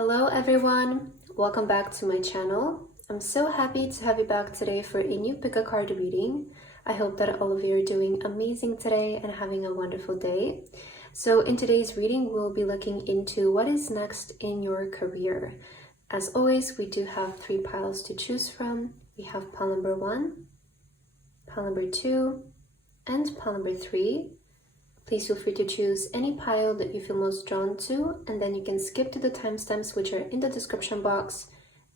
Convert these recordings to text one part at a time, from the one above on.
Hello everyone, welcome back to my channel. I'm so happy to have you back today for a new pick a card reading. I hope that all of you are doing amazing today and having a wonderful day. So in today's reading, we'll be looking into what is next in your career. As always, we do have 3 piles to choose from. We have pile number 1, pile number 2, and pile number 3. Please feel free to choose any pile that you feel most drawn to, and then you can skip to the timestamps which are in the description box,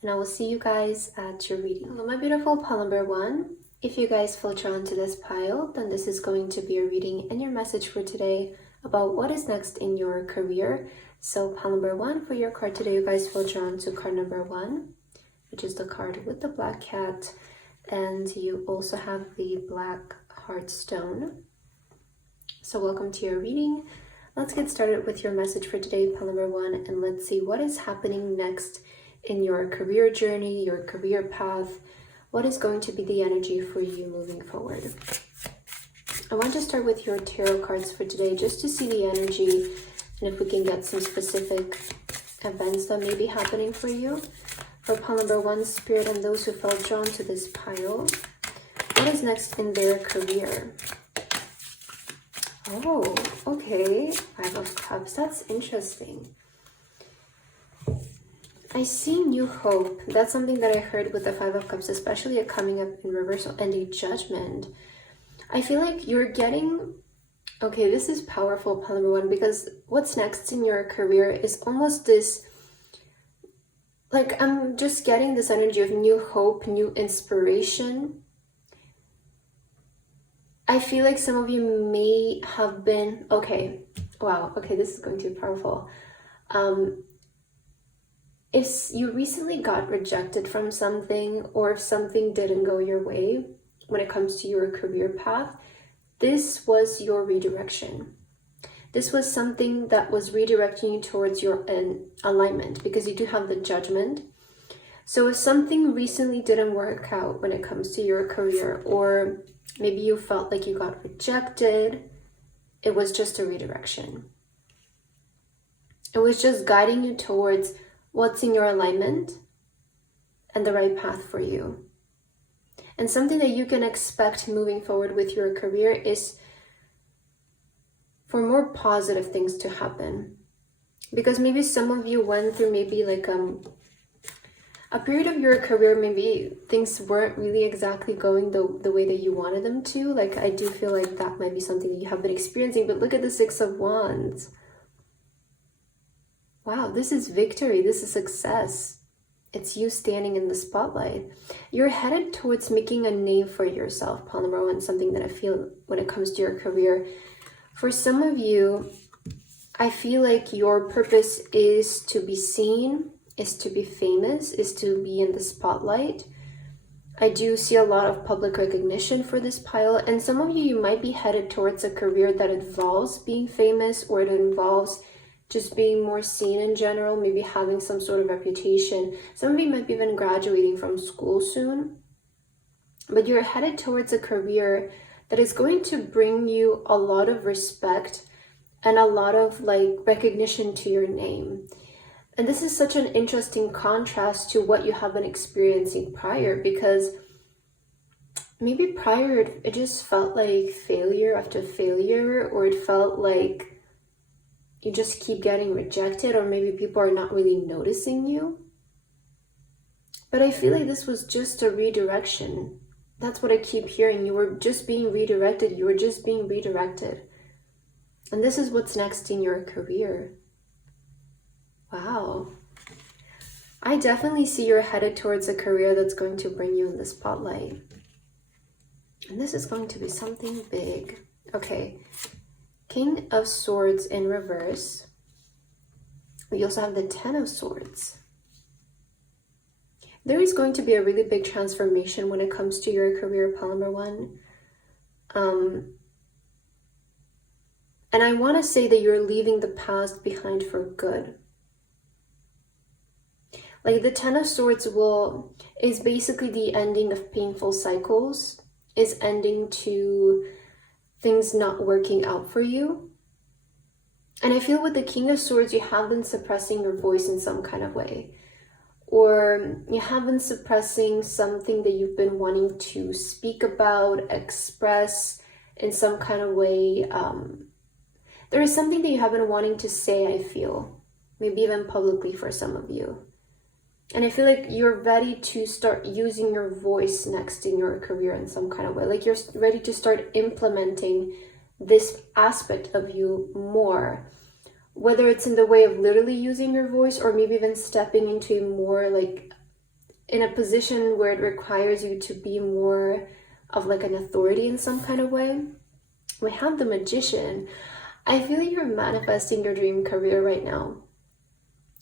and I will see you guys at your reading. Hello my beautiful pile number 1. If you guys feel drawn to this pile, then this is going to be a reading and your message for today about what is next in your career. So pile number 1 for your card today, you guys feel drawn to card number 1, which is the card with the black cat, and you also have the black heart stone. So welcome to your reading. Let's get started with your message for today, pile number 1, and let's see what is happening next in your career journey, your career path. What is going to be the energy for you moving forward? I want to start with your tarot cards for today just to see the energy and if we can get some specific events that may be happening for you. For pile number 1, Spirit, and those who felt drawn to this pile, what is next in their career? Oh, okay. 5 of Cups. That's interesting. I see new hope. That's something that I heard with the 5 of Cups, especially it coming up in reversal, and a judgment. I feel like you're getting... Okay, this is powerful, pile number 1, because what's next in your career is almost this... Like, I'm just getting this energy of new hope, new inspiration. I feel like some of you may have been, okay, wow, okay, this is going to be powerful. If you recently got rejected from something, or if something didn't go your way when it comes to your career path, this was your redirection. This was something that was redirecting you towards your alignment, because you do have the judgment. So if something recently didn't work out when it comes to your career, or maybe you felt like you got rejected, it was just a redirection. It was just guiding you towards what's in your alignment and the right path for you. And something that you can expect moving forward with your career is for more positive things to happen. Because maybe some of you went through maybe like a period of your career, maybe things weren't really exactly going the way that you wanted them to. Like, I do feel like that might be something that you have been experiencing, but look at the 6 of Wands. Wow, this is victory. This is success. It's you standing in the spotlight. You're headed towards making a name for yourself, pile number 1, something that I feel when it comes to your career. For some of you, I feel like your purpose is to be seen, is to be famous, is to be in the spotlight. I do see a lot of public recognition for this pile, and some of you might be headed towards a career that involves being famous, or it involves just being more seen in general, maybe having some sort of reputation. Some of you might be even graduating from school soon, but you're headed towards a career that is going to bring you a lot of respect and a lot of like recognition to your name. And this is such an interesting contrast to what you have been experiencing prior, because maybe prior it just felt like failure after failure, or it felt like you just keep getting rejected, or maybe people are not really noticing you. But I feel like this was just a redirection. That's what I keep hearing. You were just being redirected. You were just being redirected. And this is what's next in your career. Wow. I definitely see you're headed towards a career that's going to bring you in the spotlight. And this is going to be something big. Okay. King of Swords in reverse. We also have the 10 of Swords. There is going to be a really big transformation when it comes to your career, pile number 1. And I want to say that you're leaving the past behind for good. Like the 10 of Swords is basically the ending of painful cycles, is ending to things not working out for you. And I feel with the King of Swords, you have been suppressing your voice in some kind of way. Or you have been suppressing something that you've been wanting to speak about, express in some kind of way. There is something that you have been wanting to say, I feel. Maybe even publicly for some of you. And I feel like you're ready to start using your voice next in your career in some kind of way. Like you're ready to start implementing this aspect of you more. Whether it's in the way of literally using your voice, or maybe even stepping into more like in a position where it requires you to be more of like an authority in some kind of way. We have the Magician. I feel like you're manifesting your dream career right now.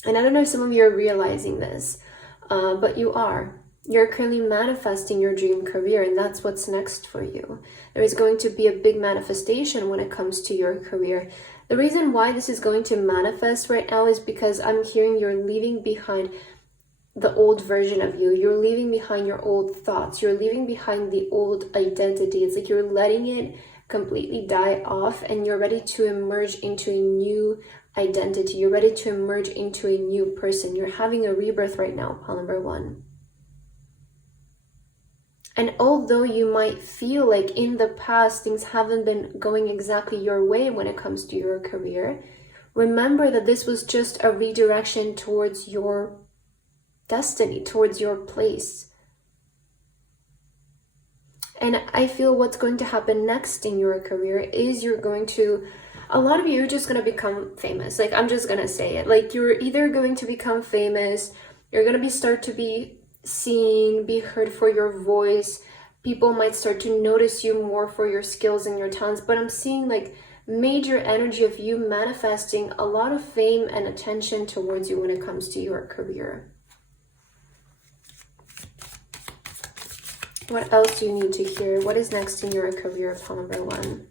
And I don't know if some of you are realizing this, but you are. You're currently manifesting your dream career, and that's what's next for you. There is going to be a big manifestation when it comes to your career. The reason why this is going to manifest right now is because I'm hearing you're leaving behind the old version of you. You're leaving behind your old thoughts. You're leaving behind the old identity. It's like you're letting it completely die off, and you're ready to emerge into a new identity. You're ready to emerge into a new person. You're having a rebirth right now, pile number 1. And although you might feel like in the past things haven't been going exactly your way when it comes to your career, remember that this was just a redirection towards your destiny, towards your place. And I feel what's going to happen next in your career is a lot of you are just going to become famous. Like, I'm just going to say it. Like, you're either going to become famous, you're going to start to be seen, be heard for your voice. People might start to notice you more for your skills and your talents. But I'm seeing like major energy of you manifesting a lot of fame and attention towards you when it comes to your career. What else do you need to hear? What is next in your career, pile number 1?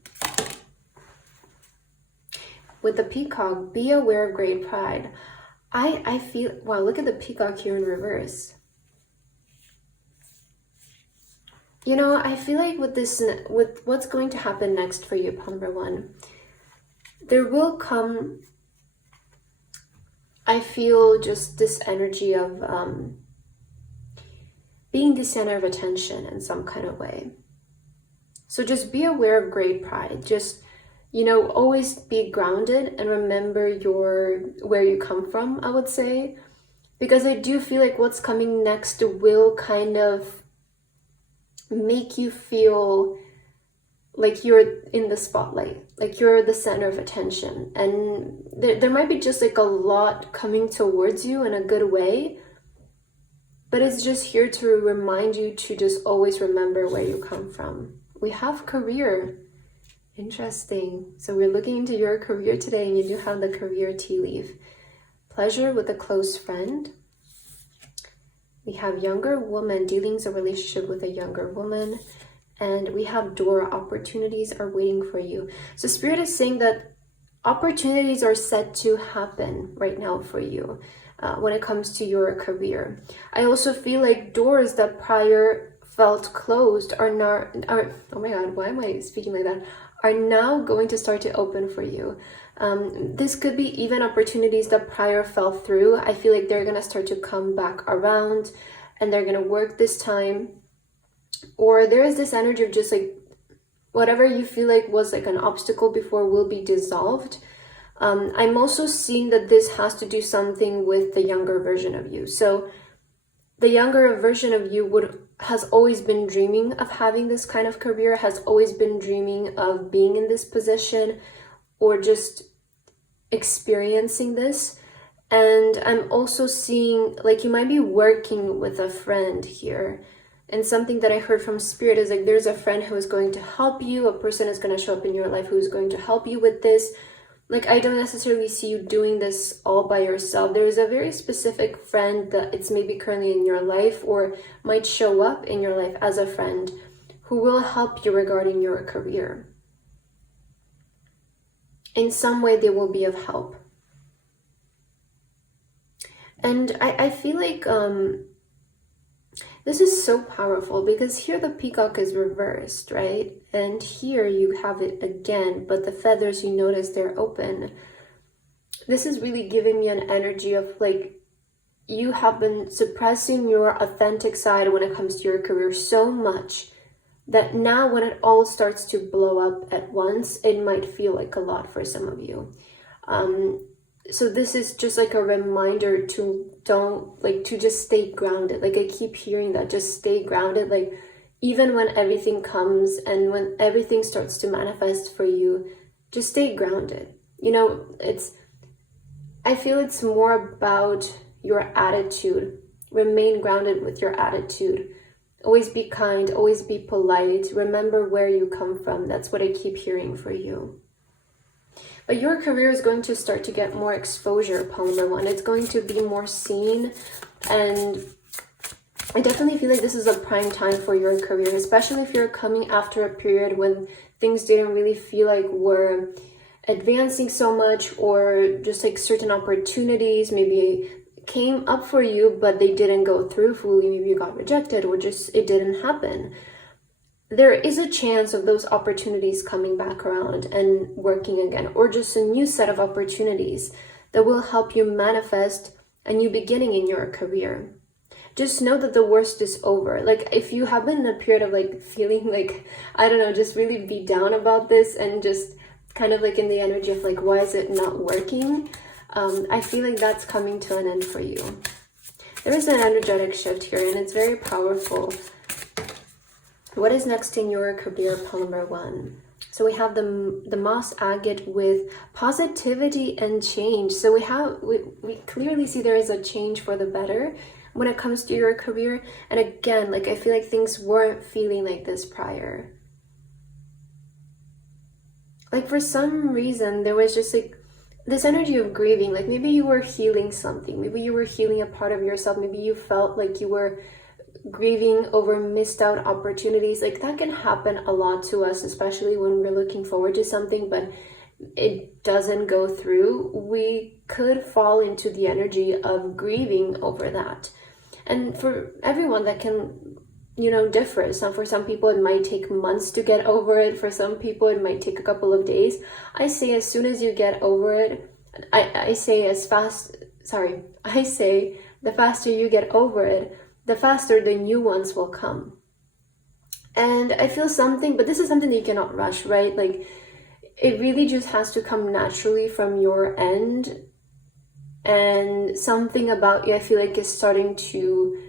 With the Peacock, be aware of great pride. I feel, wow, look at the Peacock here in reverse. You know, I feel like with what's going to happen next for you, pile number 1, there will come, I feel just this energy of being the center of attention in some kind of way. So just be aware of great pride. Just, you know, always be grounded and remember where you come from, I would say. Because I do feel like what's coming next will kind of make you feel like you're in the spotlight, like you're the center of attention. And there might be just like a lot coming towards you in a good way. But it's just here to remind you to just always remember where you come from. We have career. Interesting. So we're looking into your career today, and you do have the career tea leaf. Pleasure with a close friend. We have younger woman, dealings a relationship with a younger woman. And we have door, opportunities are waiting for you. So Spirit is saying that opportunities are set to happen right now for you. When it comes to your career. I also feel like doors that prior felt closed oh my God, why am I speaking like that? Are now going to start to open for you. This could be even opportunities that prior fell through. I feel like they're going to start to come back around and they're going to work this time. Or there is this energy of just like whatever you feel like was like an obstacle before will be dissolved. I'm also seeing that this has to do something with the younger version of you. So the younger version of you has always been dreaming of having this kind of career, has always been dreaming of being in this position or just experiencing this. And I'm also seeing like you might be working with a friend here. And something that I heard from Spirit is like there's a friend who is going to help you. A person is going to show up in your life who is going to help you with this. Like, I don't necessarily see you doing this all by yourself. There is a very specific friend that it's maybe currently in your life or might show up in your life as a friend who will help you regarding your career. In some way, they will be of help. And I feel like this is so powerful because here the peacock is reversed, right? And here you have it again, but the feathers, you notice they're open. this is really giving me an energy of like, you have been suppressing your authentic side when it comes to your career so much that now when it all starts to blow up at once, it might feel like a lot for some of you. So this is just like a reminder to to just stay grounded. Like I keep hearing that, just stay grounded. Like even when everything comes and when everything starts to manifest for you, just stay grounded. You know, I feel it's more about your attitude. Remain grounded with your attitude. Always be kind, always be polite. Remember where you come from. That's what I keep hearing for you. But your career is going to start to get more exposure, Polymer One. It's going to be more seen, and I definitely feel like this is a prime time for your career, especially if you're coming after a period when things didn't really feel like were advancing so much, or just like certain opportunities maybe came up for you, but they didn't go through fully. Maybe you got rejected, or just it didn't happen. There is a chance of those opportunities coming back around and working again, or just a new set of opportunities that will help you manifest a new beginning in your career. Just know that the worst is over. Like if you have been in a period of like feeling like, I don't know, just really be down about this and just kind of like in the energy of like, why is it not working? I feel like that's coming to an end for you. There is an energetic shift here and it's very powerful. What is next in your career, Polymer One? So we have the moss agate with positivity and change. So we clearly see there is a change for the better when it comes to your career. And again, like I feel like things weren't feeling like this prior. Like for some reason there was just like this energy of grieving. Like maybe you were healing something, maybe you were healing a part of yourself, maybe you felt like you were grieving over missed out opportunities. Like that can happen a lot to us, especially when we're looking forward to something but it doesn't go through. We could fall into the energy of grieving over that. And for everyone that can, you know, differ. So for some people it might take months to get over it. For some people it might take a couple of days. I say as soon as you get over it, I say the faster you get over it, the faster the new ones will come. And I feel something, but this is something that you cannot rush, right? Like it really just has to come naturally from your end. And something about you, I feel like, is starting to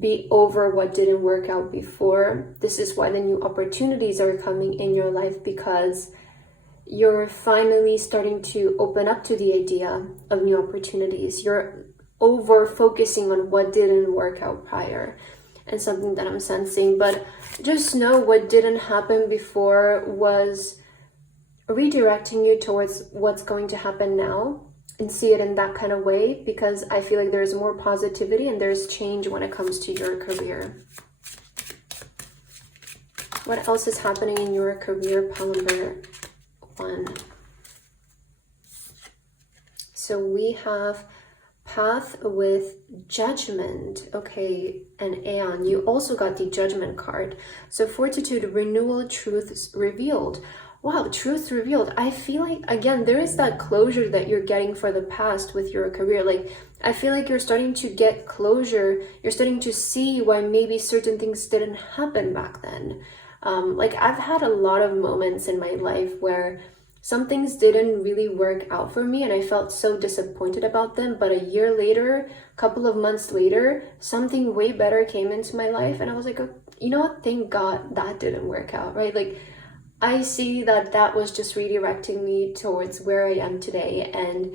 be over what didn't work out before. This is why the new opportunities are coming in your life, because you're finally starting to open up to the idea of new opportunities. You're over focusing on what didn't work out prior, and something that I'm sensing. But just know what didn't happen before was redirecting you towards what's going to happen now, and see it in that kind of way, because I feel like there's more positivity and there's change when it comes to your career. What else is happening in your career, Polymer One? So we have path with judgment, okay, and Aeon. You also got the judgment card. So fortitude, renewal, truths revealed. Wow, truth revealed. I feel like, again, there is that closure that you're getting for the past with your career. Like, I feel like you're starting to get closure. You're starting to see why maybe certain things didn't happen back then. Like, I've had a lot of moments in my life where some things didn't really work out for me and I felt so disappointed about them. But a year later, a couple of months later, something way better came into my life. And I was like, oh, you know what? Thank God that didn't work out, right? Like, I see that was just redirecting me towards where I am today, and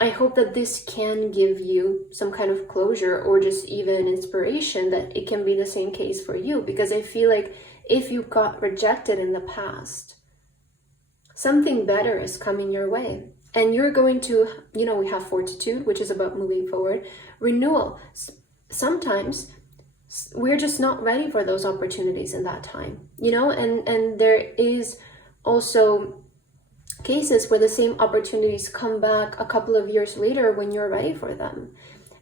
I hope that this can give you some kind of closure or just even inspiration that it can be the same case for you, because I feel like if you got rejected in the past, something better is coming your way. And you're going to, you know, we have fortitude, which is about moving forward, renewal. Sometimes we're just not ready for those opportunities in that time, you know, and there is also cases where the same opportunities come back a couple of years later when you're ready for them.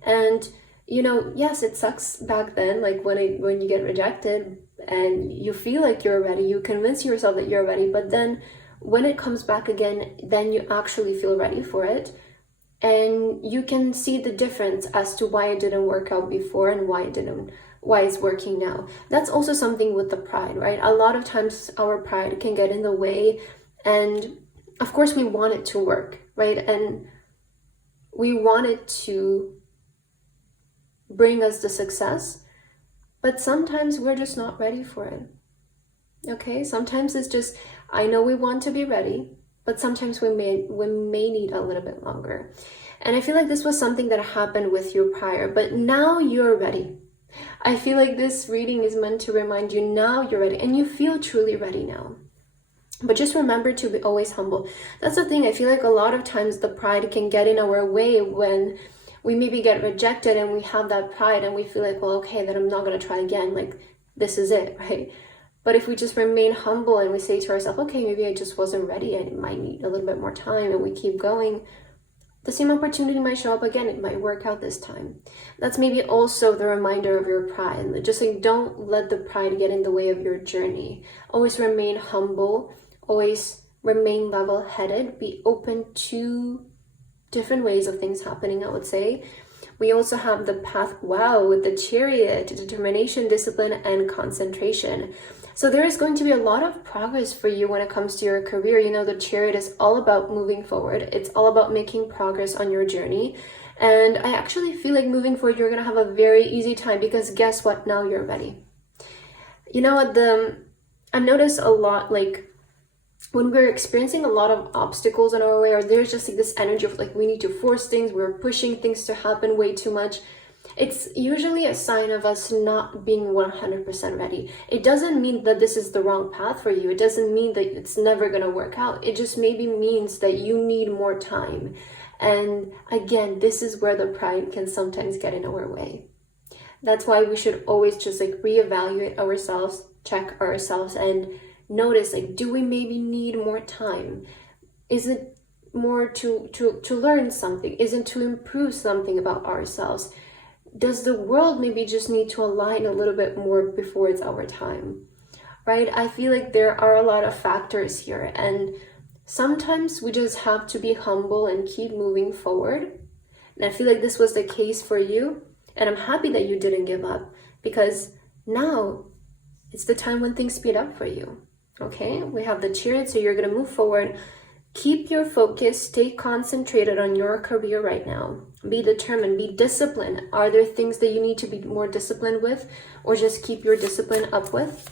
And, you know, yes, it sucks back then, like when you get rejected and you feel like you're ready, you convince yourself that you're ready, but then when it comes back again, then you actually feel ready for it. And you can see the difference as to why it didn't work out before and why it's working now. That's also something with the pride, right? A lot of times our pride can get in the way, and of course we want it to work, right? And we want it to bring us the success, but sometimes we're just not ready for it. Okay, sometimes it's just, I know we want to be ready, but sometimes we may need a little bit longer. And I feel like this was something that happened with you prior, but now you're ready. I feel like this reading is meant to remind you now you're ready, and you feel truly ready now. But just remember to be always humble. That's the thing. I feel like a lot of times the pride can get in our way when we maybe get rejected and we have that pride and we feel like, well, okay, then I'm not going to try again. Like, this is it, right? But if we just remain humble and we say to ourselves, okay, maybe I just wasn't ready and it might need a little bit more time, and we keep going, the same opportunity might show up again. It might work out this time. That's maybe also the reminder of your pride. Just like, don't let the pride get in the way of your journey. Always remain humble. Always remain level-headed. Be open to different ways of things happening, I would say. We also have the path, wow, with the Chariot, determination, discipline, and concentration. So there is going to be a lot of progress for you when it comes to your career. You know, the Chariot is all about moving forward. It's all about making progress on your journey. And I actually feel like moving forward, you're going to have a very easy time, because guess what? Now you're ready. You know what? I've noticed a lot, like, when we're experiencing a lot of obstacles in our way, or there's just like this energy of like we need to force things, we're pushing things to happen way too much, it's usually a sign of us not being 100% ready. It doesn't mean that this is the wrong path for you. It doesn't mean that it's never going to work out. It just maybe means that you need more time. And again, this is where the pride can sometimes get in our way. That's why we should always just like reevaluate ourselves, check ourselves, and notice, like, do we maybe need more time? Is it more to learn something? Is it to improve something about ourselves? Does the world maybe just need to align a little bit more before it's our time? Right? I feel like there are a lot of factors here, and sometimes we just have to be humble and keep moving forward. And I feel like this was the case for you, and I'm happy that you didn't give up, because now it's the time when things speed up for you. Okay, we have the Chariot, so you're going to move forward. Keep your focus, stay concentrated on your career right now. Be determined, be disciplined. Are there things that you need to be more disciplined with, or just keep your discipline up with?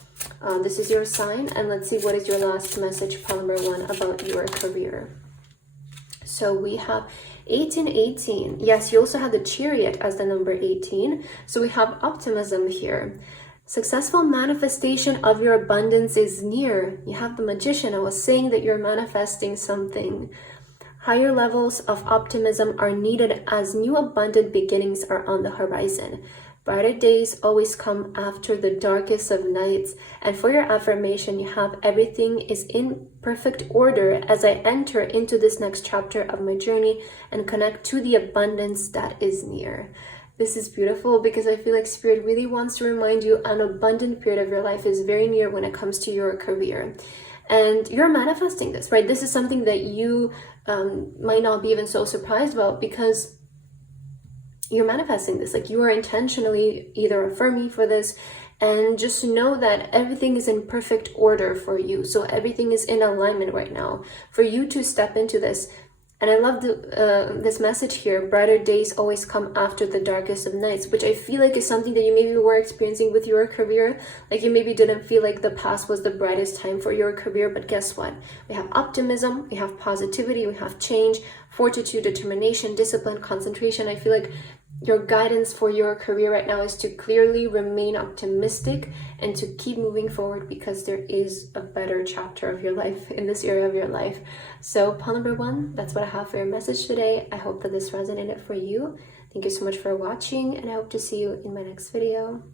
This is your sign, and let's see what is your last message, pile number 1, about your career. So we have 1818. Yes, you also have the Chariot as the number 18. So we have optimism here. Successful manifestation of your abundance is near. You have the Magician. I was saying that you're manifesting something. Higher levels of optimism are needed as new abundant beginnings are on the horizon. Brighter days always come after the darkest of nights. And for your affirmation, you have everything is in perfect order as I enter into this next chapter of my journey and connect to the abundance that is near. This is beautiful, because I feel like Spirit really wants to remind you an abundant period of your life is very near when it comes to your career. And you're manifesting this, right? This is something that you might not be even so surprised about, because you're manifesting this. Like, you are intentionally either affirming for this, and just know that everything is in perfect order for you. So everything is in alignment right now for you to step into this. And I love this message here, brighter days always come after the darkest of nights, which I feel like is something that you maybe were experiencing with your career. Like, you maybe didn't feel like the past was the brightest time for your career, but guess what? We have optimism, we have positivity, we have change, fortitude, determination, discipline, concentration. I feel like your guidance for your career right now is to clearly remain optimistic and to keep moving forward, because there is a better chapter of your life in this area of your life. So pile number 1, that's what I have for your message today. I hope that this resonated for you. Thank you so much for watching, and I hope to see you in my next video.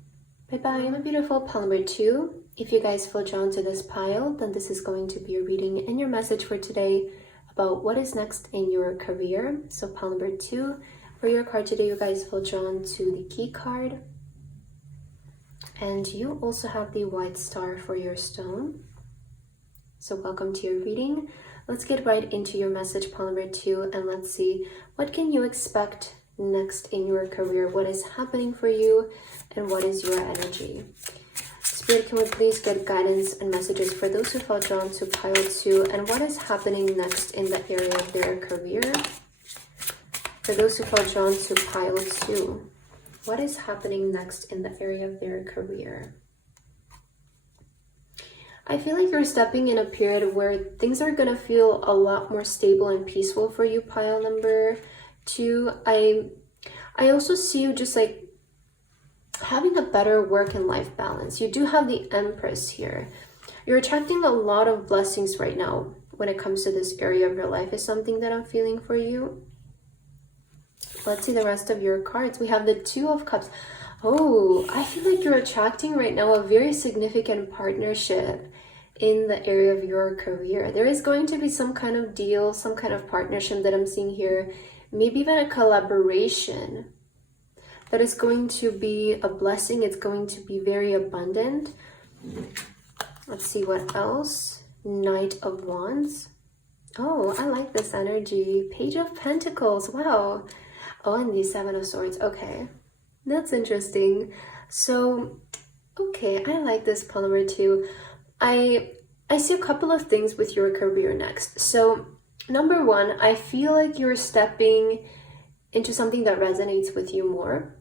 Bye bye. My beautiful pile number 2. If you guys feel drawn to this pile, then this is going to be your reading and your message for today about what is next in your career. So pile number 2. For your card today, you guys feel drawn to the Key card. And you also have the White Star for your stone. So welcome to your reading. Let's get right into your message, pile number 2, and let's see what can you expect next in your career, what is happening for you, and what is your energy. Spirit, can we please get guidance and messages for those who felt drawn to pile 2, and what is happening next in the area of their career? For those who felt drawn to pile 2, what is happening next in the area of their career? I feel like you're stepping in a period where things are going to feel a lot more stable and peaceful for you, pile number 2. I also see you just like having a better work and life balance. You do have the Empress here. You're attracting a lot of blessings right now when it comes to this area of your life, is something that I'm feeling for you. Let's see the rest of your cards. We have the Two of Cups. Oh, I feel like you're attracting right now a very significant partnership in the area of your career. There is going to be some kind of deal, some kind of partnership that I'm seeing here, maybe even a collaboration that is going to be a blessing. It's going to be very abundant. Let's see what else. Knight of Wands. Oh, I like this energy. Page of Pentacles. Wow. Oh, and the Seven of Swords. Okay, that's interesting. So, okay, I like this pile number 2. I see a couple of things with your career next. So, number 1, I feel like you're stepping into something that resonates with you more.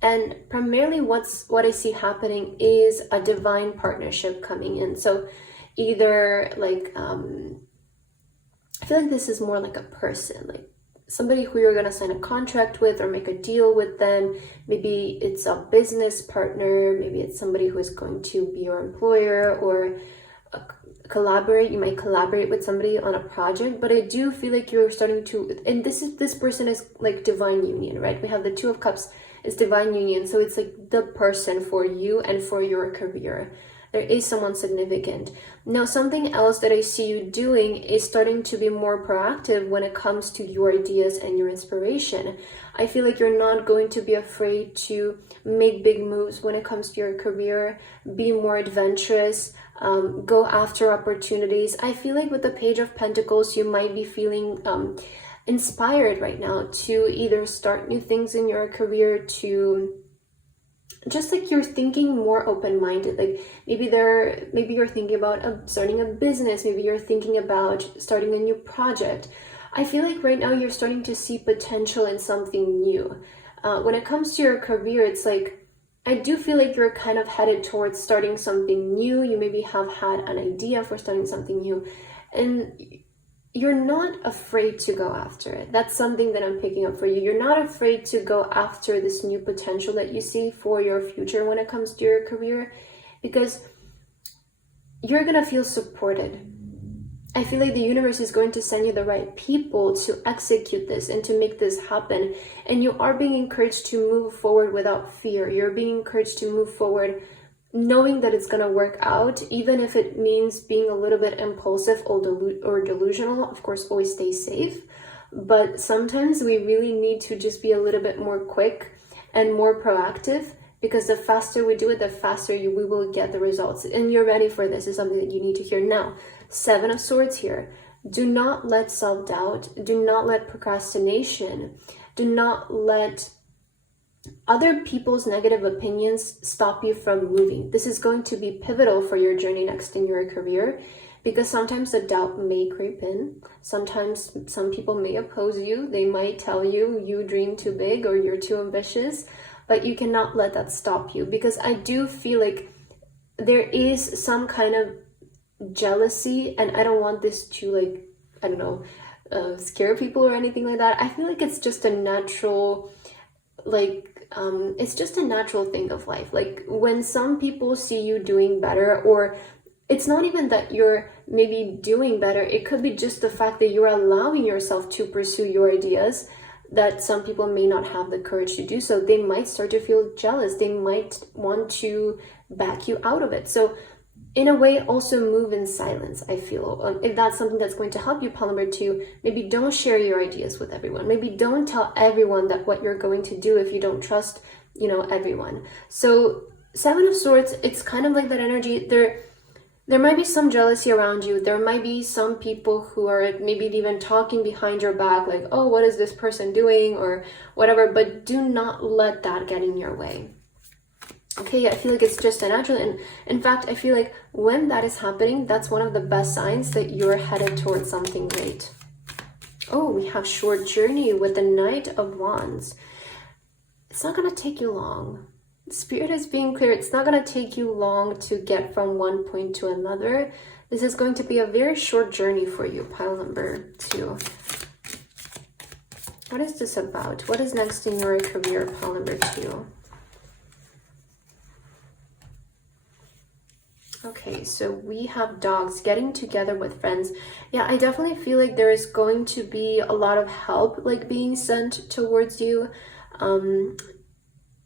And primarily what I see happening is a divine partnership coming in. So either like, I feel like this is more like a person, like somebody who you're going to sign a contract with or make a deal with them. Maybe it's a business partner. Maybe it's somebody who is going to be your employer or collaborate. You might collaborate with somebody on a project, but I do feel like you're starting to, and this person is like divine union, right? We have the Two of Cups is divine union. So it's like the person for you and for your career. There is someone significant. Now, something else that I see you doing is starting to be more proactive when it comes to your ideas and your inspiration. I feel like you're not going to be afraid to make big moves when it comes to your career, be more adventurous, go after opportunities. I feel like with the Page of Pentacles, you might be feeling inspired right now to either start new things in your career, to just like you're thinking more open-minded. Like maybe you're thinking about starting a business, maybe you're thinking about starting a new project. I feel like right now you're starting to see potential in something new. When it comes to your career, it's like I do feel like you're kind of headed towards starting something new. You maybe have had an idea for starting something new, and you're not afraid to go after it. That's something that I'm picking up for you. You're not afraid to go after this new potential that you see for your future when it comes to your career, because you're going to feel supported. I feel like the universe is going to send you the right people to execute this and to make this happen. And you are being encouraged to move forward without fear. You're being encouraged to move forward knowing that it's going to work out, even if it means being a little bit impulsive or delusional. Of course, always stay safe. But sometimes we really need to just be a little bit more quick and more proactive, because the faster we do it, the faster we will get the results. And you're ready for this. Is something that you need to hear now. Seven of Swords here. Do not let self-doubt, do not let procrastination, do not let other people's negative opinions stop you from moving. This is going to be pivotal for your journey next in your career, because sometimes the doubt may creep in. Sometimes some people may oppose you. They might tell you dream too big or you're too ambitious, but you cannot let that stop you, because I do feel like there is some kind of jealousy, and I don't want this to, like, I don't know, scare people or anything like that. I feel like it's just a natural, it's just a natural thing of life. Like when some people see you doing better, or it's not even that you're maybe doing better, it could be just the fact that you're allowing yourself to pursue your ideas that some people may not have the courage to do so. They might start to feel jealous. They might want to back you out of it. So in a way, also move in silence, I feel. If that's something that's going to help you, pile number 2, maybe don't share your ideas with everyone. Maybe don't tell everyone that what you're going to do if you don't trust, everyone. So Seven of Swords, it's kind of like that energy. there might be some jealousy around you. There might be some people who are maybe even talking behind your back, like, oh, what is this person doing, or whatever, but do not let that get in your way. Okay, I feel like it's just a natural, and in fact, I feel like when that is happening, that's one of the best signs that you're headed towards something great. Oh, we have short journey with the Knight of Wands. It's not going to take you long. Spirit is being clear. It's not going to take you long to get from one point to another. This is going to be a very short journey for you, pile number 2. What is this about? What is next in your career, pile number 2? Okay, so we have dogs, getting together with friends. Yeah, I definitely feel like there is going to be a lot of help like being sent towards you.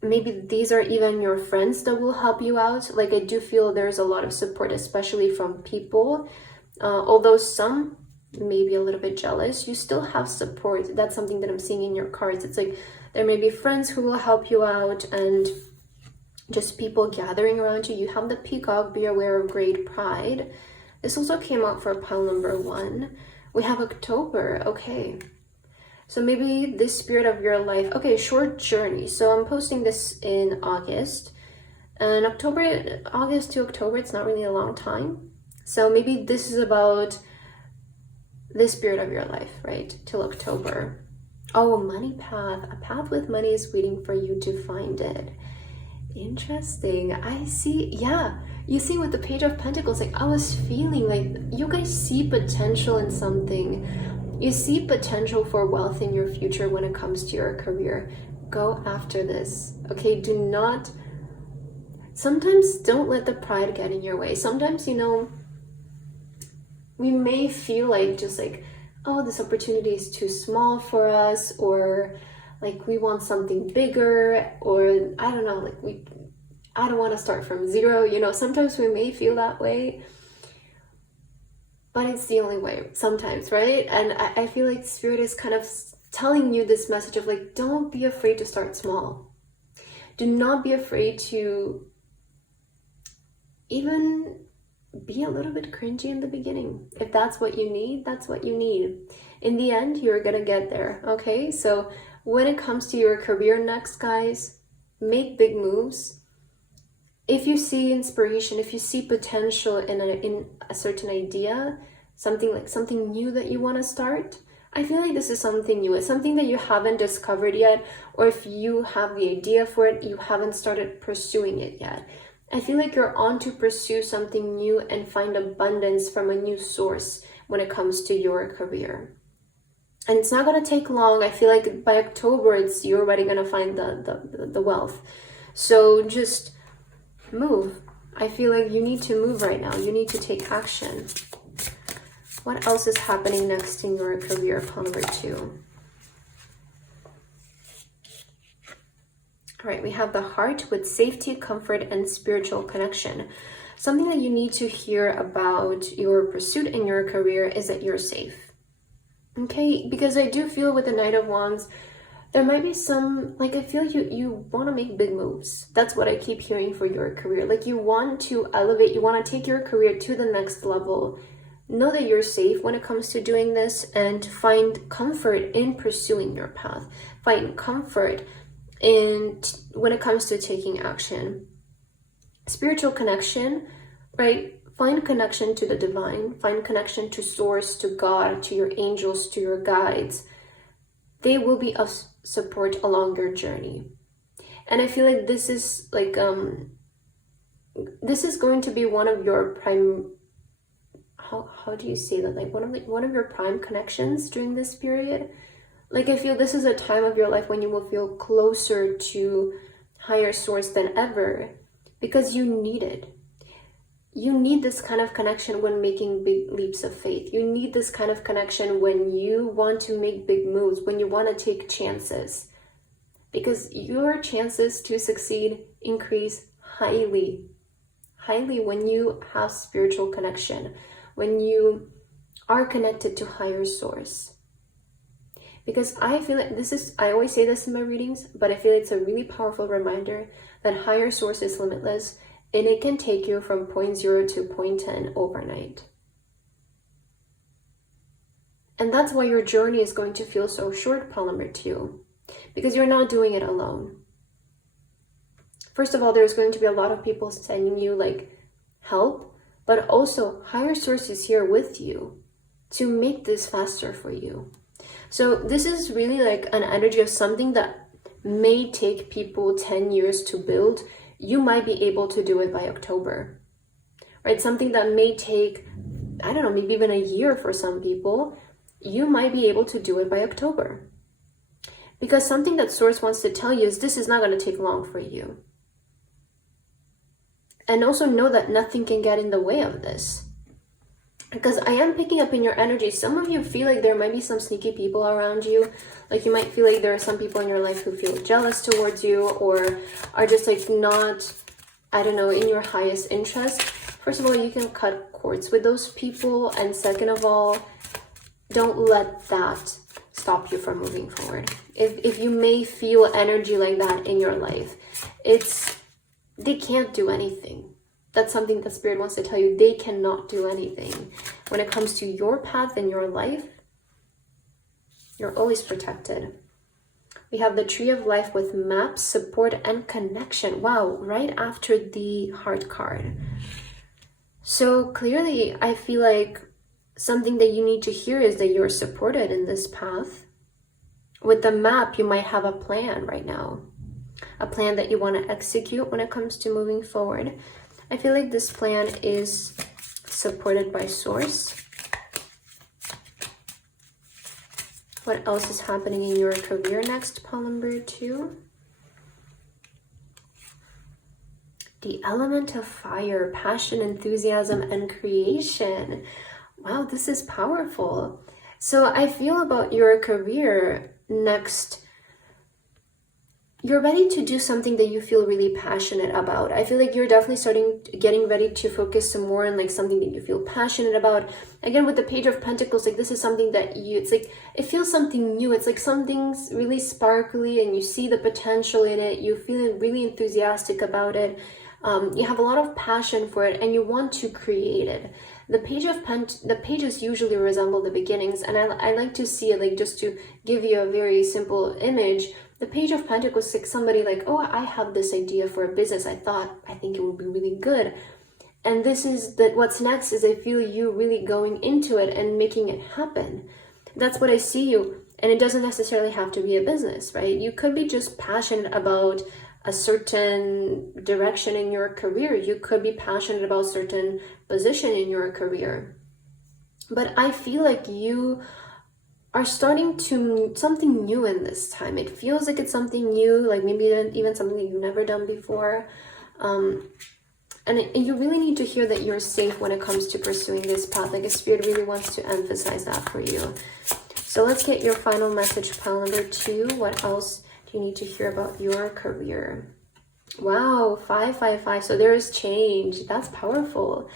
Maybe these are even your friends that will help you out. Like, I do feel there's a lot of support, especially from people. Although some may be a little bit jealous, you still have support. That's something that I'm seeing in your cards. It's like there may be friends who will help you out, and just people gathering around you. You have the Peacock, be aware of great pride. This also came out for pile number 1. We have October, okay. So maybe this spirit of your life, okay, short journey. So I'm posting this in August, and August to October, it's not really a long time. So maybe this is about this spirit of your life, right? Till October. Oh, a money path. A path with money is waiting for you to find it. Interesting. I see. Yeah, you see with the Page of Pentacles, like I was feeling like you guys see potential in something. You see potential for wealth in your future when it comes to your career. Go after this. Okay, do not, sometimes don't let the pride get in your way. Sometimes, you know, we may feel like just like, oh, this opportunity is too small for us, or like we want something bigger, or I don't know, like I don't want to start from zero. You know, sometimes we may feel that way, but it's the only way sometimes, right? And I feel like Spirit is kind of telling you this message of like, don't be afraid to start small. Do not be afraid to even be a little bit cringy in the beginning. If that's what you need, that's what you need. In the end, you're gonna get there, okay? So when it comes to your career next, guys, make big moves. If you see inspiration, if you see potential in a certain idea, something new that you want to start, I feel like this is something new. It's something that you haven't discovered yet, or if you have the idea for it, you haven't started pursuing it yet. I feel like you're on to pursue something new and find abundance from a new source when it comes to your career. And it's not going to take long. I feel like by October, you're already going to find the wealth. So just move. I feel like you need to move right now. You need to take action. What else is happening next in your career, pile number 2? All right, we have the Heart with safety, comfort, and spiritual connection. Something that you need to hear about your pursuit in your career is that you're safe. Okay, because I do feel with the Knight of Wands, there might be some, like I feel you want to make big moves. That's what I keep hearing for your career. Like you want to elevate, you want to take your career to the next level. Know that you're safe when it comes to doing this, and find comfort in pursuing your path. Find comfort in when it comes to taking action. Spiritual connection, right? Find connection to the divine. Find connection to source, to God, to your angels, to your guides. They will be of support along your journey. And I feel like this is like this is going to be one of your prime, how do you say that, like one of your prime connections during this period. Like I feel this is a time of your life when you will feel closer to higher source than ever, because you need it. You need this kind of connection when making big leaps of faith. You need this kind of connection when you want to make big moves, when you want to take chances. Because your chances to succeed increase highly when you have spiritual connection, when you are connected to higher source. Because I feel like I always say this in my readings, but I feel it's a really powerful reminder that higher source is limitless. and it can take you from point 0 to point 10 overnight. And that's why your journey is going to feel so short, pile number 2, because you're not doing it alone. First of all, there's going to be a lot of people sending you like help, but also higher source is here with you to make this faster for you. So this is really like an energy of something that may take people 10 years to build. You might be able to do it by October, right? Something that may take, I don't know, maybe even a year for some people. You might be able to do it by October. Because something that Source wants to tell you is this is not going to take long for you. And also know that nothing can get in the way of this. Because I am picking up in your energy, some of you feel like there might be some sneaky people around you. Like you might feel like there are some people in your life who feel jealous towards you or are just like not, I don't know, in your highest interest. First of all, you can cut cords with those people. And second of all, don't let that stop you from moving forward. If you may feel energy like that in your life, they can't do anything. That's something that Spirit wants to tell you. They cannot do anything. When it comes to your path in your life, you're always protected. We have the Tree of Life with maps, support, and connection. Wow, right after the Heart card. So clearly, I feel like something that you need to hear is that you're supported in this path. With the map, you might have a plan right now. A plan that you want to execute when it comes to moving forward. I feel like this plan is supported by Source. What else is happening in your career next, pile number 2? The element of fire, passion, enthusiasm, and creation. Wow, this is powerful. So I feel about your career next, you're ready to do something that you feel really passionate about. I feel like you're definitely getting ready to focus some more on like something that you feel passionate about. Again, with the Page of Pentacles, like this is something that it's like, it feels something new. It's like something's really sparkly and you see the potential in it. You feel really enthusiastic about it. You have a lot of passion for it and you want to create it. The pages usually resemble the beginnings, and I like to see it, like, just to give you a very simple image. The Page of Pentacles is like somebody like, oh, I have this idea for a business. I think it would be really good. And this is that what's next is I feel you really going into it and making it happen. That's what I see you. And it doesn't necessarily have to be a business, right? You could be just passionate about a certain direction in your career. You could be passionate about a certain position in your career. But I feel like you are starting to something new in this time. It feels like it's something new, like maybe even something that you've never done before. And you really need to hear that you're safe when it comes to pursuing this path. Like a Spirit really wants to emphasize that for you. So let's get your final message, pile number 2. What else do you need to hear about your career? Wow, 555. So there is change. That's powerful.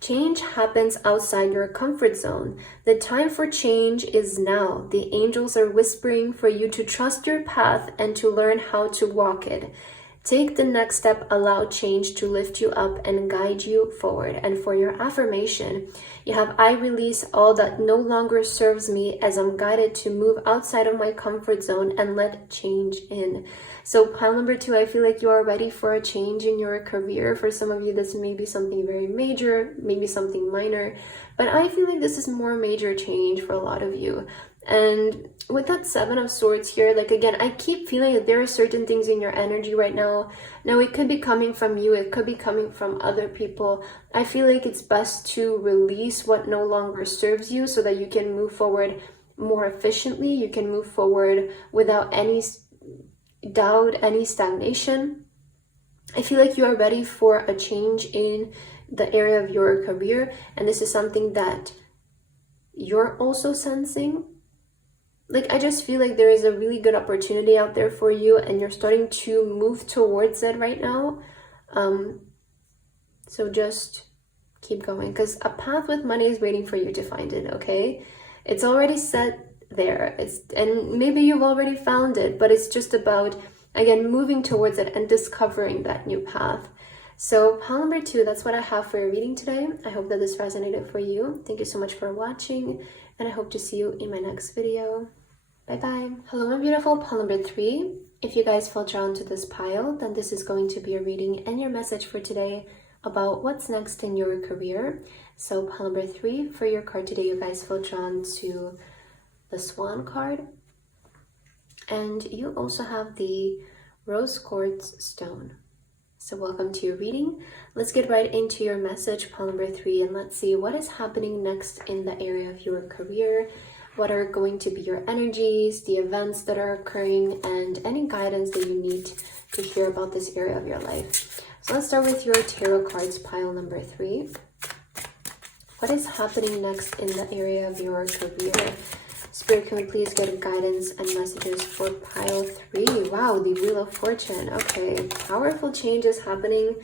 Change happens outside your comfort zone. The time for change is now. The angels are whispering for you to trust your path and to learn how to walk it. Take the next step, allow change to lift you up and guide you forward. And for your affirmation, you have, I release all that no longer serves me as I'm guided to move outside of my comfort zone and let change in. So pile number 2, I feel like you are ready for a change in your career. For some of you, this may be something very major, maybe something minor, but I feel like this is more major change for a lot of you. And with that 7 of Swords here, like again, I keep feeling that there are certain things in your energy right now. Now, it could be coming from you. It could be coming from other people. I feel like it's best to release what no longer serves you so that you can move forward more efficiently. You can move forward without any doubt, any stagnation. I feel like you are ready for a change in the area of your career. And this is something that you're also sensing. Like, I just feel like there is a really good opportunity out there for you and you're starting to move towards it right now. So just keep going, because a path with money is waiting for you to find it, okay? It's already set there. And maybe you've already found it, but it's just about, again, moving towards it and discovering that new path. So pile number 2, that's what I have for your reading today. I hope that this resonated for you. Thank you so much for watching, and I hope to see you in my next video. Bye bye. Hello, my beautiful pile number 3. If you guys felt drawn to this pile, then this is going to be a reading and your message for today about what's next in your career. So pile number 3, for your card today, you guys felt drawn to the Swan card. And you also have the Rose Quartz Stone. So welcome to your reading. Let's get right into your message, pile number 3, and let's see what is happening next in the area of your career. What are going to be your energies, the events that are occurring, and any guidance that you need to hear about this area of your life. So let's start with your tarot cards, pile number 3. What is happening next in the area of your career? Spirit, can we please get guidance and messages for pile 3? Wow, the Wheel of Fortune. Okay, powerful changes happening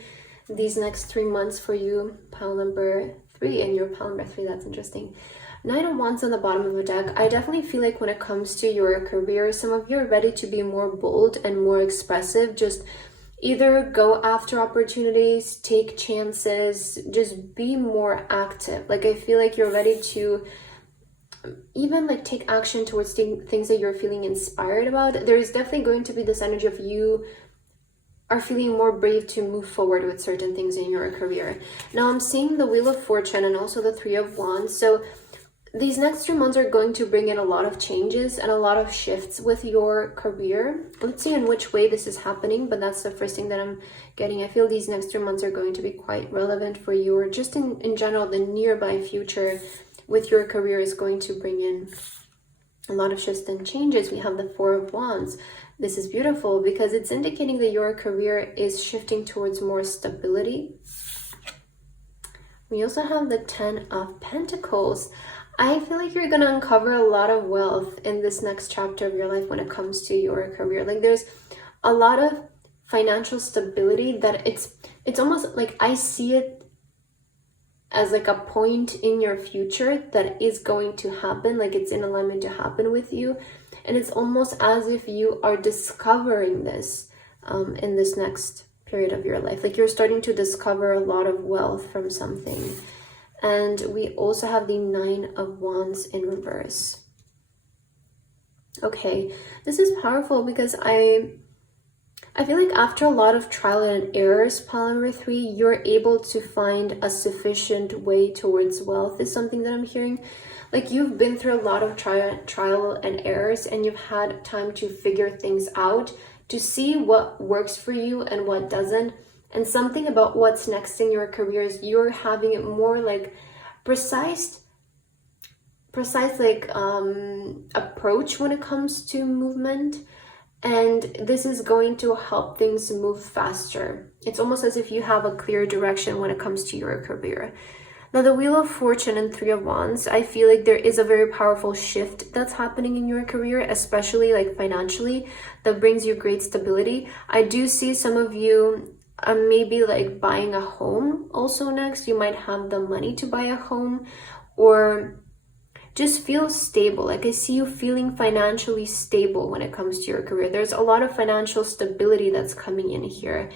these next 3 months for you, pile number 3. And your pile number 3, that's interesting. Knight of Wands on the bottom of the deck. I definitely feel like when it comes to your career, some of you are ready to be more bold and more expressive. Just either go after opportunities, take chances, just be more active. Like, I feel like you're ready to even like take action towards things that you're feeling inspired about. There is definitely going to be this energy of you are feeling more brave to move forward with certain things in your career. Now I'm seeing the Wheel of Fortune and also the Three of Wands. So these next 3 months are going to bring in a lot of changes and a lot of shifts with your career. Let's see in which way this is happening, but that's the first thing that I'm getting. I feel these next 3 months are going to be quite relevant for you, or just in general, the nearby future with your career is going to bring in a lot of shifts and changes. We have the Four of Wands. This is beautiful because it's indicating that your career is shifting towards more stability. We also have the Ten of Pentacles. I feel like you're going to uncover a lot of wealth in this next chapter of your life when it comes to your career. Like, there's a lot of financial stability that it's almost like I see it as like a point in your future that is going to happen, like it's in alignment to happen with you. And it's almost as if you are discovering this in this next period of your life. Like, you're starting to discover a lot of wealth from something. And we also have the Nine of Wands in reverse. Okay, this is powerful because I feel like after a lot of trial and errors, pile number 3, you're able to find a sufficient way towards wealth is something that I'm hearing. Like, you've been through a lot of trial and errors, and you've had time to figure things out, to see what works for you and what doesn't. And something about what's next in your career is you're having it more like precise like approach when it comes to movement. And this is going to help things move faster. It's almost as if you have a clear direction when it comes to your career. Now, the Wheel of Fortune and Three of Wands, I feel like there is a very powerful shift that's happening in your career, especially like financially, that brings you great stability. I do see some of you maybe like buying a home also next. You might have the money to buy a home, or just feel stable. Like, I see you feeling financially stable when it comes to your career. There's a lot of financial stability that's coming in here.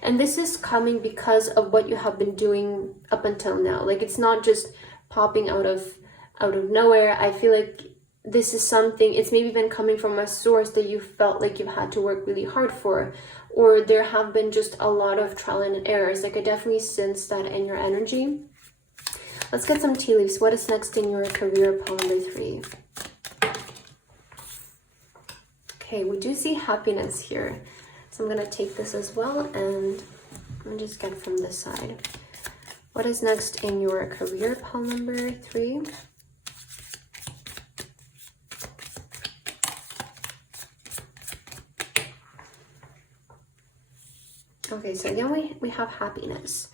And this is coming because of what you have been doing up until now. Like, it's not just popping out of nowhere. I feel like this is something, it's maybe been coming from a source that you felt like you've had to work really hard for, or there have been just a lot of trial and errors. Like, I definitely sense that in your energy. Let's get some tea leaves. What is next in your career, pile number 3? Okay, we do see happiness here. So I'm going to take this as well, and I'm just get from this side. What is next in your career, pile number 3? Okay, so again, we have happiness.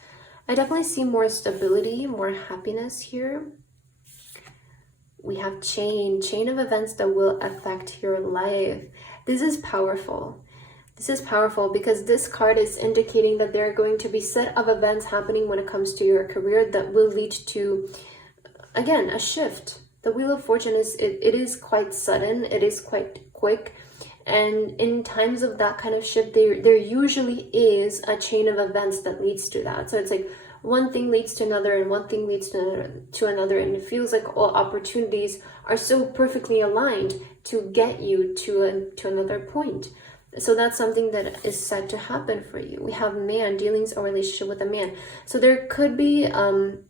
I definitely see more stability, more happiness here. We have chain of events that will affect your life. This is powerful. This is powerful because this card is indicating that there are going to be set of events happening when it comes to your career that will lead to, again, a shift. The Wheel of Fortune is, it is quite sudden. It is quite quick. And in times of that kind of shift, there usually is a chain of events that leads to that. So it's like one thing leads to another, and one thing leads to another, and it feels like all opportunities are so perfectly aligned to get you to another point. So that's something that is set to happen for you. We have man, dealings or relationship with a man. So there could be an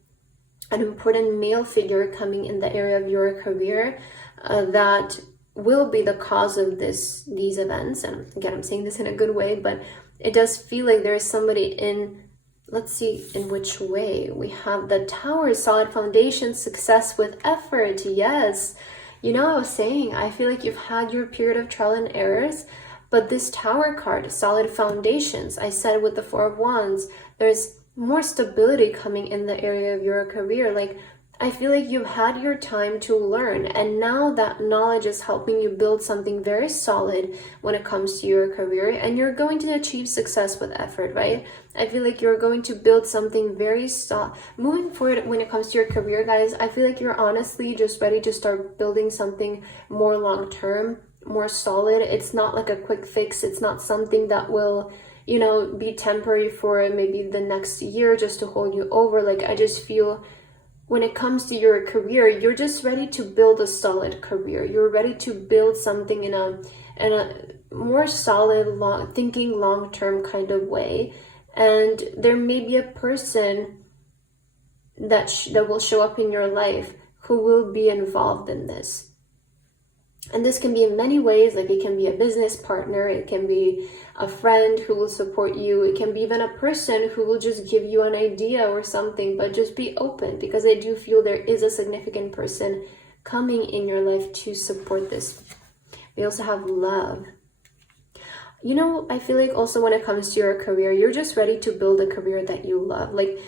important male figure coming in the area of your career that will be the cause of these events. And again, I'm saying this in a good way, but it does feel like there's somebody in, let's see in which way. We have the Tower, solid foundation, success with effort. Yes. You know, I was saying, I feel like you've had your period of trial and errors, but this Tower card, solid foundations, I said with the Four of Wands, there's more stability coming in the area of your career. Like, I feel like you've had your time to learn, and now that knowledge is helping you build something very solid when it comes to your career, and you're going to achieve success with effort, right? I feel like you're going to build something very solid. Moving forward when it comes to your career, guys, I feel like you're honestly just ready to start building something more long-term, more solid. It's not like a quick fix. It's not something that will, you know, be temporary for maybe the next year just to hold you over. Like, I just feel when it comes to your career, you're just ready to build a solid career. You're ready to build something in a more solid, thinking long-term kind of way. And there may be a person that will show up in your life who will be involved in this. And this can be in many ways. Like, it can be a business partner, it can be a friend who will support you, it can be even a person who will just give you an idea or something. But just be open, because I do feel there is a significant person coming in your life to support this. We also have love. You know, I feel like also when it comes to your career, you're just ready to build a career that you love. Like,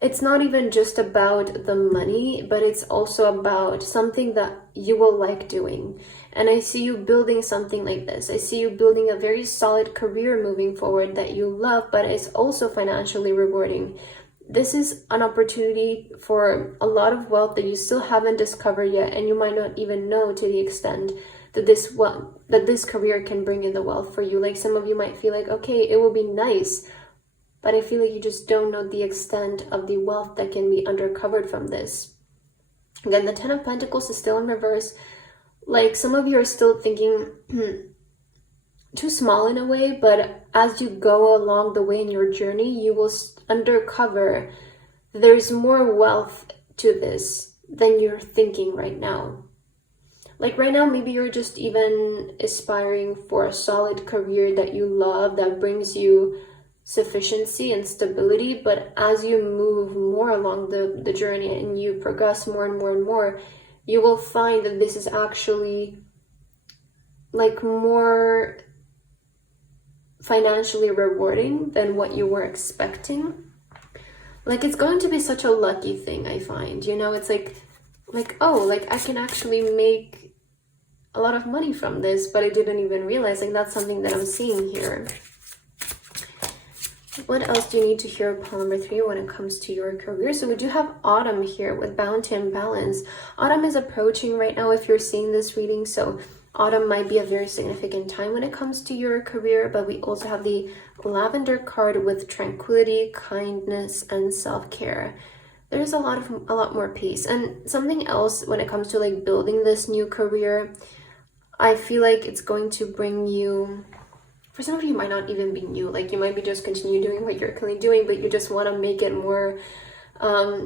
it's not even just about the money, but it's also about something that you will like doing. And I see you building something like this. I see you building a very solid career moving forward that you love, but it's also financially rewarding. This is an opportunity for a lot of wealth that you still haven't discovered yet, and you might not even know to the extent that this career can bring in the wealth for you. Like, some of you might feel like, okay, it will be nice, but I feel like you just don't know the extent of the wealth that can be uncovered from this. Again, the Ten of Pentacles is still in reverse. Like, some of you are still thinking too small in a way, but as you go along the way in your journey, you will uncover there's more wealth to this than you're thinking right now. Like, right now, maybe you're just even aspiring for a solid career that you love, that brings you sufficiency and stability. But as you move more along the journey and you progress more and more and more, you will find that this is actually like more financially rewarding than what you were expecting. Like, it's going to be such a lucky thing, I find. You know, it's like oh, like, I can actually make a lot of money from this, but I didn't even realize. Like, that's something that I'm seeing here. What else do you need to hear upon number 3 when it comes to your career? So we do have autumn here with bounty and balance. Autumn is approaching right now if you're seeing this reading. So autumn might be a very significant time when it comes to your career. But we also have the lavender card with tranquility, kindness, and self-care. There's a lot more peace. And something else when it comes to like building this new career, I feel like it's going to bring you, for some of you, it might not even be new. Like, you might be just continue doing what you're currently doing, but you just want to make it more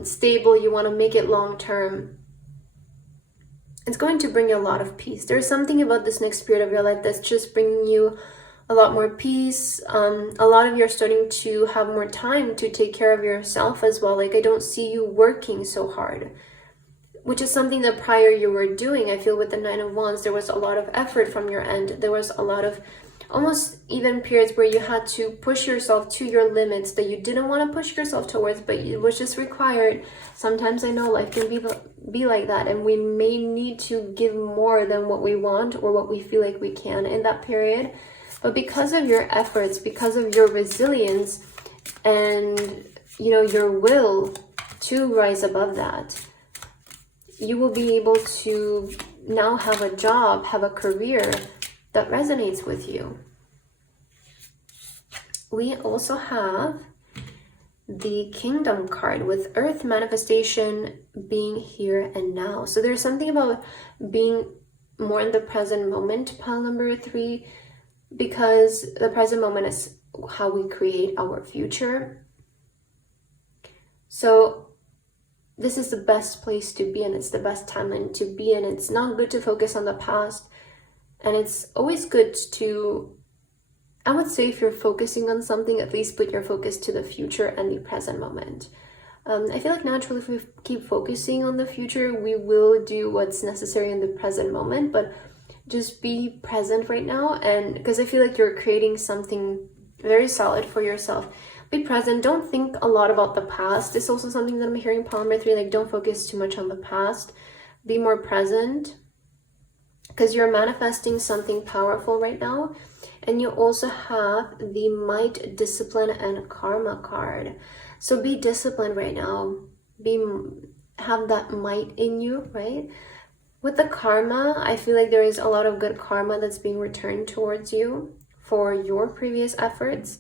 stable. You want to make it long term. It's going to bring you a lot of peace. There's something about this next period of your life that's just bringing you a lot more peace. A lot of you are starting to have more time to take care of yourself as well. Like, I don't see you working so hard, which is something that prior you were doing. I feel with the Nine of Wands, there was a lot of effort from your end. There was a lot of almost even periods where you had to push yourself to your limits that you didn't want to push yourself towards, but it was just required. Sometimes I know life can be like that, and we may need to give more than what we want or what we feel like we can in that period. But because of your efforts, because of your resilience and, you know, your will to rise above that, you will be able to now have a job, have a career that resonates with you. We also have the Kingdom card with Earth manifestation, being here and now. So there's something about being more in the present moment, pile number 3, because the present moment is how we create our future. So this is the best place to be in. It's the best timeline to be in. It's not good to focus on the past. And it's always good to, I would say, if you're focusing on something, at least put your focus to the future and the present moment. I feel like naturally if we keep focusing on the future, we will do what's necessary in the present moment, but just be present right now. And because I feel like you're creating something very solid for yourself. Be present. Don't think a lot about the past. It's also something that I'm hearing, pile number 3, like don't focus too much on the past. Be more present, because you're manifesting something powerful right now. And you also have the Might, Discipline, and Karma card. So be disciplined right now. Have that might in you, right? With the karma, I feel like there is a lot of good karma that's being returned towards you for your previous efforts.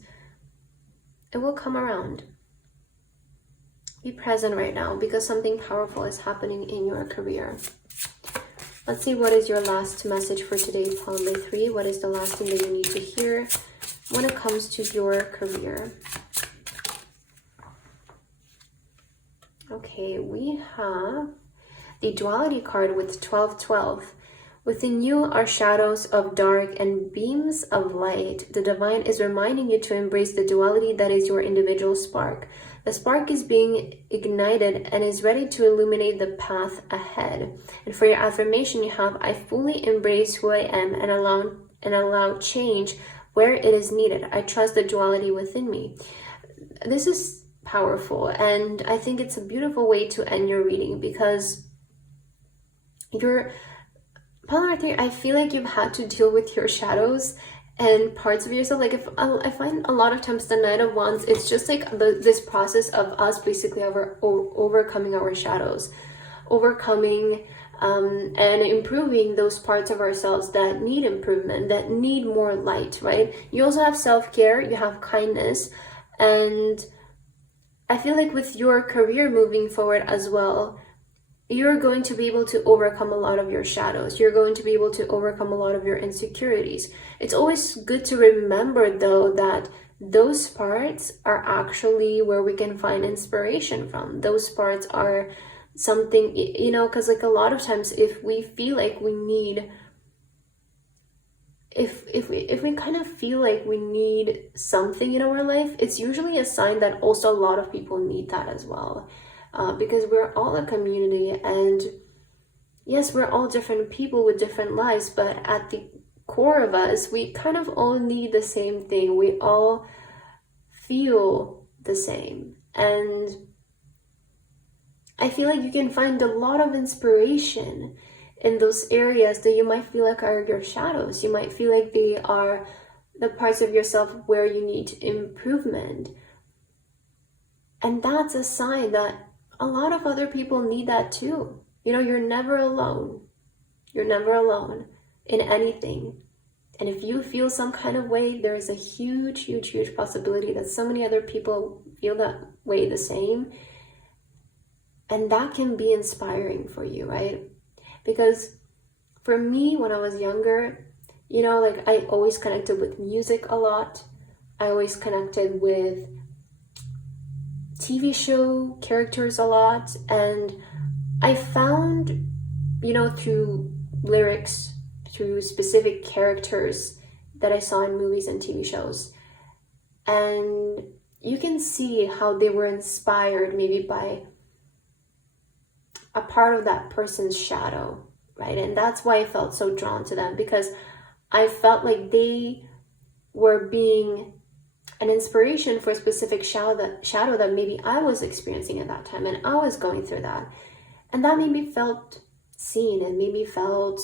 It will come around. Be present right now, because something powerful is happening in your career. Let's see, what is your last message for today, pile number 3? What is the last thing that you need to hear when it comes to your career? Okay, we have the Duality card with 1212. Within you are shadows of dark and beams of light. The divine is reminding you to embrace the duality that is your individual spark. The spark is being ignited and is ready to illuminate the path ahead. And for your affirmation, you have, I fully embrace who I am and allow change where it is needed. I trust the duality within me. This is powerful, and I think it's a beautiful way to end your reading, because your pile 3, I feel like you've had to deal with your shadows and parts of yourself. Like, if I find a lot of times the Knight of Wands, it's just like this process of us basically overcoming our shadows, overcoming and improving those parts of ourselves that need improvement, that need more light, right? You also have self-care, you have kindness, and I feel like with your career moving forward as well, you're going to be able to overcome a lot of your shadows. You're going to be able to overcome a lot of your insecurities. It's always good to remember, though, that those parts are actually where we can find inspiration from. Those parts are something, you know, because like a lot of times if we feel like we need, if we kind of feel like we need something in our life, it's usually a sign that also a lot of people need that as well. Because we're all a community, and yes, we're all different people with different lives, but at the core of us, we kind of all need the same thing. We all feel the same. And I feel like you can find a lot of inspiration in those areas that you might feel like are your shadows. You might feel like they are the parts of yourself where you need improvement. And that's a sign that a lot of other people need that too. You know, you're never alone. You're never alone in anything. And if you feel some kind of way, there is a huge, huge, huge possibility that so many other people feel that way the same. And that can be inspiring for you, right? Because for me, when I was younger, you know, like I always connected with music a lot. I always connected with TV show characters a lot, and I found, you know, through lyrics, through specific characters that I saw in movies and TV shows, and you can see how they were inspired maybe by a part of that person's shadow, right? And that's why I felt so drawn to them, because I felt like they were being an inspiration for a specific shadow that maybe I was experiencing at that time, and I was going through that, and that made me felt seen, and made me felt,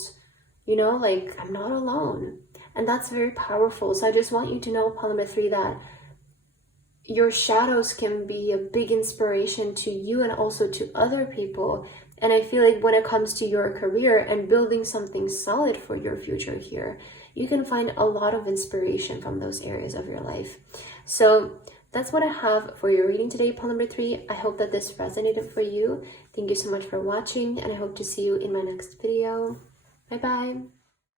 you know, like I'm not alone. And that's very powerful. So I just want you to know, pile number 3, that your shadows can be a big inspiration to you and also to other people, And I feel like when it comes to your career and building something solid for your future here, you can find a lot of inspiration from those areas of your life. So that's what I have for your reading today, pile number 3. I hope that this resonated for you. Thank you so much for watching, and I hope to see you in my next video. Bye bye.